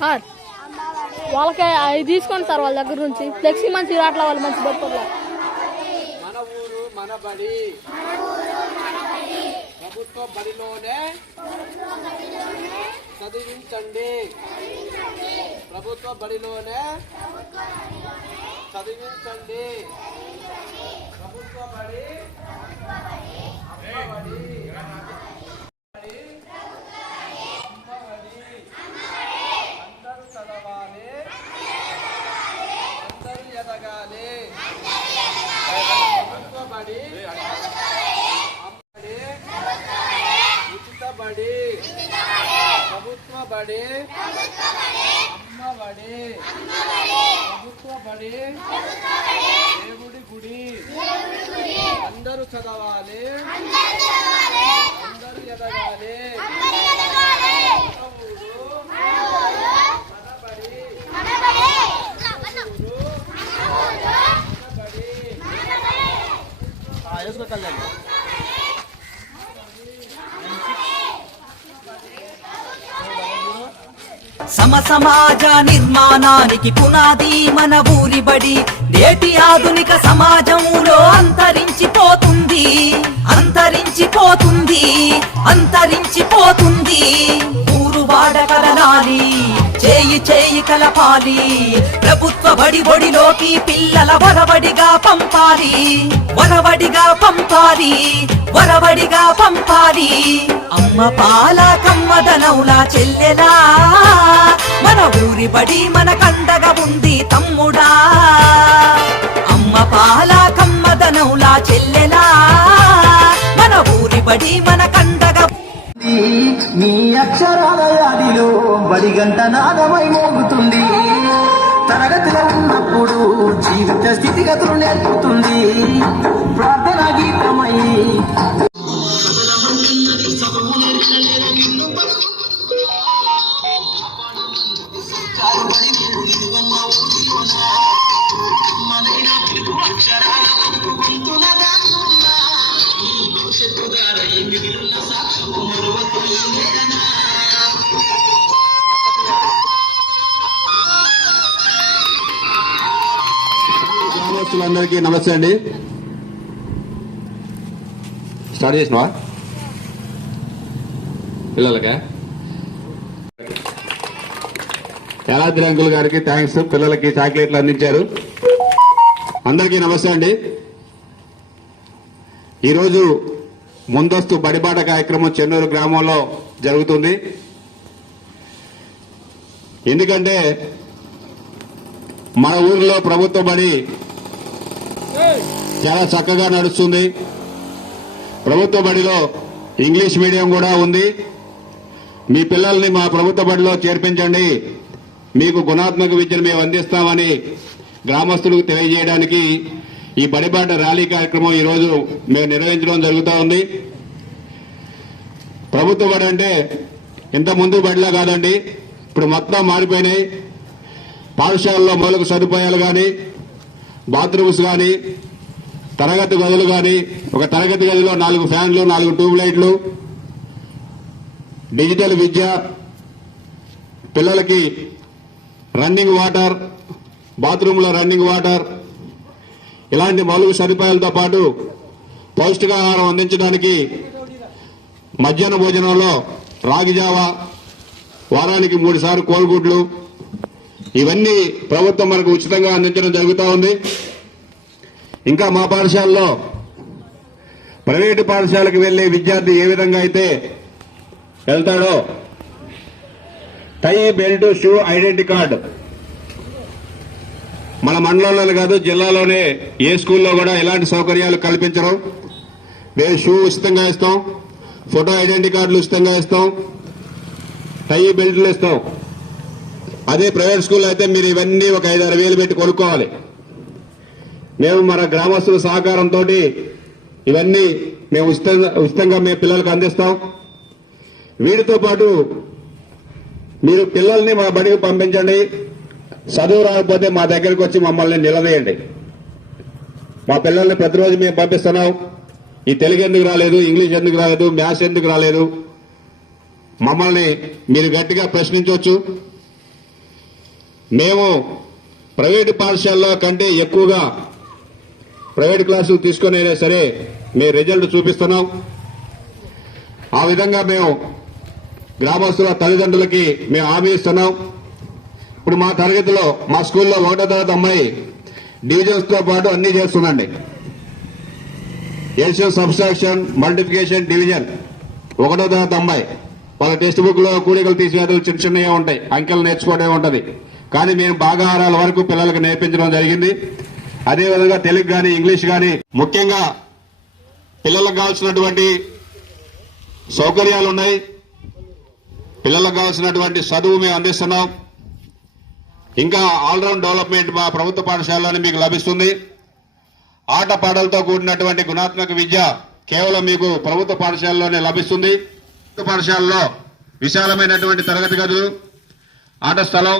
Sir వాళ్ళకి అవి తీసుకోండి సార్ వాళ్ళ దగ్గర నుంచి ఫ్లెక్సీ మంచి రావట్లే వాళ్ళు మంచి పెట్టుకోవాలి. మన ఊరు మన బడి ప్రభుత్వ బడిలోనే చదివించండి. ప్రభుత్వ బడిలోనే చదివించండి. ప్రభుత్వ బడి అందరూ చదవాలి, అందరూ ఎదగాలి. ప్రభుత్వ బడి ఉచిత బడి, ప్రభుత్వ బడి అమ్మ బడి, ప్రభుత్వ బడి దేవుడి గుడి. అందరూ చదవాలి, అందరూ ఎదగాలి. సమాజ నిర్మాణానికి పునాది మన ఊరి బడి. నేటి ఆధునిక సమాజంలో అంతరించిపోతుంది, అంతరించిపోతుంది, అంతరించిపోతుంది. ఊరు వాడ కలనాలి, చేయి చేయి కలపాలి. ప్రభుత్వ బడి బడిలోకి పిల్లల వరవడిగా పంపాలి, వరవడిగా పంపాలి, వరవడిగా పంపాలి. అమ్మ పాల కమ్మదనౌలా చెల్లెలా, మన ఊరి బడి మన కండగా ఉంది తమ్ముడా. అమ్మ పాల కమ్మదనౌలా చెల్లెలా, మన ఊరి బడి మన కండగా. నీ అక్షరాల యాదిలో బడిగంట నాదమై మోగుతుంది. తరగతిలో ఉన్నప్పుడు జీవిత స్థితిగతులు నేర్పుతుంది. ప్రార్థన గీతమై అందరికీ నమస్తే అండి. స్టార్ట్ చేసినవా పిల్లలకా? యాదాద్రి అంకుల్ గారికి థ్యాంక్స్, పిల్లలకి చాక్లెట్లు అందించారు. అందరికీ నమస్తే అండి. ఈరోజు ముందస్తు బడిబాట కార్యక్రమం చెన్నూరు గ్రామంలో జరుగుతుంది. ఎందుకంటే మన ఊరిలో ప్రభుత్వ బడి చాలా చక్కగా నడుస్తుంది. ప్రభుత్వ బడిలో ఇంగ్లీష్ మీడియం కూడా ఉంది. మీ పిల్లల్ని మా ప్రభుత్వ బడిలో చేర్పించండి, మీకు గుణాత్మక విద్యను మేము అందిస్తామని గ్రామస్తులకు తెలియజేయడానికి ఈ బడిబాట ర్యాలీ కార్యక్రమం ఈరోజు మేము నిర్వహించడం జరుగుతూ ఉంది. ప్రభుత్వ బడి అంటే ఇంత ముందు బడిలా కాదండి, ఇప్పుడు మొత్తం మారిపోయినాయి. పాఠశాలలో మౌలిక సదుపాయాలు కానీ, బాత్రూమ్స్ కానీ, తరగతి గదులు కానీ, ఒక తరగతి గదిలో 4 ఫ్యాన్లు, 4 ట్యూబ్ లైట్లు, డిజిటల్ విద్య, పిల్లలకి రన్నింగ్ వాటర్, బాత్రూంలో రన్నింగ్ వాటర్, ఇలాంటి మౌలిక సదుపాయాలతో పాటు పౌష్టికాహారం అందించడానికి మధ్యాహ్న భోజనంలో రాగి జావా, వారానికి 3 సార్లు కోడిగుడ్లు, ఇవన్నీ ప్రభుత్వం మనకు ఉచితంగా అందించడం జరుగుతూ ఉంది. ఇంకా మా పాఠశాలలో ప్రైవేటు పాఠశాలకు వెళ్లే విద్యార్థి ఏ విధంగా అయితే వెళ్తాడో టై, బెల్ట్, షూ, ఐడెంటిటీ కార్డు మన మండలంలోనే కాదు జిల్లాలోనే ఏ స్కూల్లో కూడా ఇలాంటి సౌకర్యాలు కల్పించడం. మేము షూ ఉచితంగా ఇస్తాం, ఫోటో ఐడెంటిటీ కార్డులు ఉచితంగా ఇస్తాం, టై బెల్ట్లు ఇస్తాం. అదే ప్రైవేట్ స్కూల్ అయితే మీరు ఇవన్నీ ఒక 5-6 వేలు పెట్టి కొనుక్కోవాలి. మేము మన గ్రామస్తుల సహకారంతో ఇవన్నీ మేము ఉచితంగా మీ పిల్లలకు అందిస్తాం. వీటితో పాటు మీరు పిల్లల్ని మా బడికి పంపించండి. చదువు రాకపోతే మా దగ్గరికి వచ్చి మమ్మల్ని నిలదీయండి. మా పిల్లల్ని ప్రతిరోజు మేము పంపిస్తున్నాం. ఈ తెలుగు ఎందుకు రాలేదు, ఇంగ్లీష్ ఎందుకు రాలేదు, మ్యాథ్స్ ఎందుకు రాలేదు, మమ్మల్ని మీరు గట్టిగా ప్రశ్నించవచ్చు. మేము ప్రైవేటు పాఠశాలలో కంటే ఎక్కువగా ప్రైవేట్ క్లాసులు తీసుకునైనా సరే మేము రిజల్ట్ చూపిస్తున్నాం. ఆ విధంగా మేము గ్రామస్తుల తల్లిదండ్రులకి మేము హామీ ఇస్తున్నాం. ఇప్పుడు మా తరగతిలో మా స్కూల్లో 1వ తరగతి అమ్మాయి డివిజన్స్ తో పాటు అన్ని చేస్తుందండి. ఎడిషన్, సబ్స్ట్రాక్షన్, మల్టిప్లికేషన్, డివిజన్ 1వ తరగతి అమ్మాయి. వాళ్ళ టెక్స్ట్ బుక్ లో కూడికలు తీసివేతలు చిన్న చిన్నగా ఉంటాయి, అంకెలు నేర్చుకోవడమే ఉంటది. కానీ మేము భాగాహారాల వరకు పిల్లలకు నేర్పించడం జరిగింది. అదేవిధంగా తెలుగు కానీ ఇంగ్లీష్ కానీ ముఖ్యంగా పిల్లలకు కావాల్సినటువంటి సౌకర్యాలు ఉన్నాయి. పిల్లలకు కావాల్సినటువంటి చదువు మేము అందిస్తున్నాం. ఇంకా ఆల్రౌండ్ డెవలప్మెంట్ మా ప్రభుత్వ పాఠశాలలోనే మీకు లభిస్తుంది. ఆటపాటలతో కూడినటువంటి గుణాత్మక విద్య కేవలం మీకు ప్రభుత్వ పాఠశాలలోనే లభిస్తుంది. ప్రభుత్వ పాఠశాలలో విశాలమైనటువంటి తరగతి గదులు, ఆట స్థలం,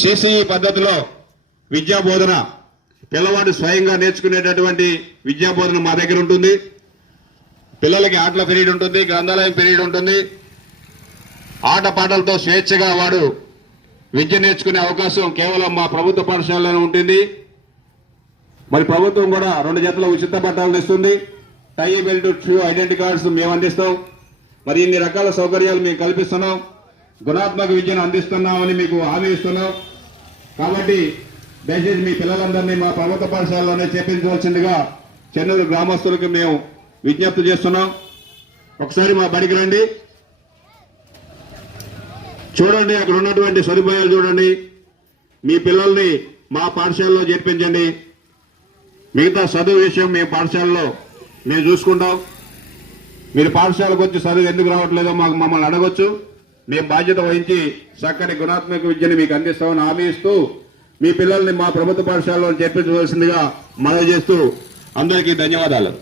సిసిఈ పద్ధతిలో విద్యా బోధన, పిల్లవాడు స్వయంగా నేర్చుకునేటటువంటి విద్యా బోధన మా దగ్గర ఉంటుంది. పిల్లలకి ఆటల పీరియడ్ ఉంటుంది, గ్రంథాలయం పీరియడ్ ఉంటుంది. ఆట పాటలతో స్వేచ్ఛగా వాడు విద్య నేర్చుకునే అవకాశం కేవలం మా ప్రభుత్వ పాఠశాలలోనే ఉంటుంది. మరి ప్రభుత్వం కూడా 2 జతల ఉచిత బట్టలు ఇస్తుంది. టై, బెల్ట్, షూ, ఐడెంటిటీ కార్డ్స్ మేము అందిస్తాం. మరి ఇన్ని రకాల సౌకర్యాలు మేము కల్పిస్తున్నాం. గుణాత్మక విద్యను అందిస్తున్నామని మీకు హామీ ఇస్తున్నాం. కాబట్టి దయచేసి మీ పిల్లలందరినీ మా ప్రభుత్వ పాఠశాలలోనే చేర్పించవలసిందిగా చెన్నూరు గ్రామస్తులకు మేము విజ్ఞప్తి చేస్తున్నాం. ఒకసారి మా బడికి రండి, చూడండి, అక్కడ ఉన్నటువంటి సదుపాయాలు చూడండి. మీ పిల్లల్ని మా పాఠశాలలో చేర్పించండి. మిగతా చదువు విషయం మేము పాఠశాలలో మేము చూసుకుంటాం. మీరు పాఠశాలకు వచ్చి చదువు ఎందుకు రావట్లేదో మమ్మల్ని అడగొచ్చు. మేము బాధ్యత వహించి చక్కటి గుణాత్మక విద్యను మీకు అందిస్తామని హామీ ఇస్తూ మీ పిల్లల్ని మా ప్రభుత్వ పాఠశాలలో చేర్పించవలసిందిగా మనవి చేస్తూ అందరికీ ధన్యవాదాలు.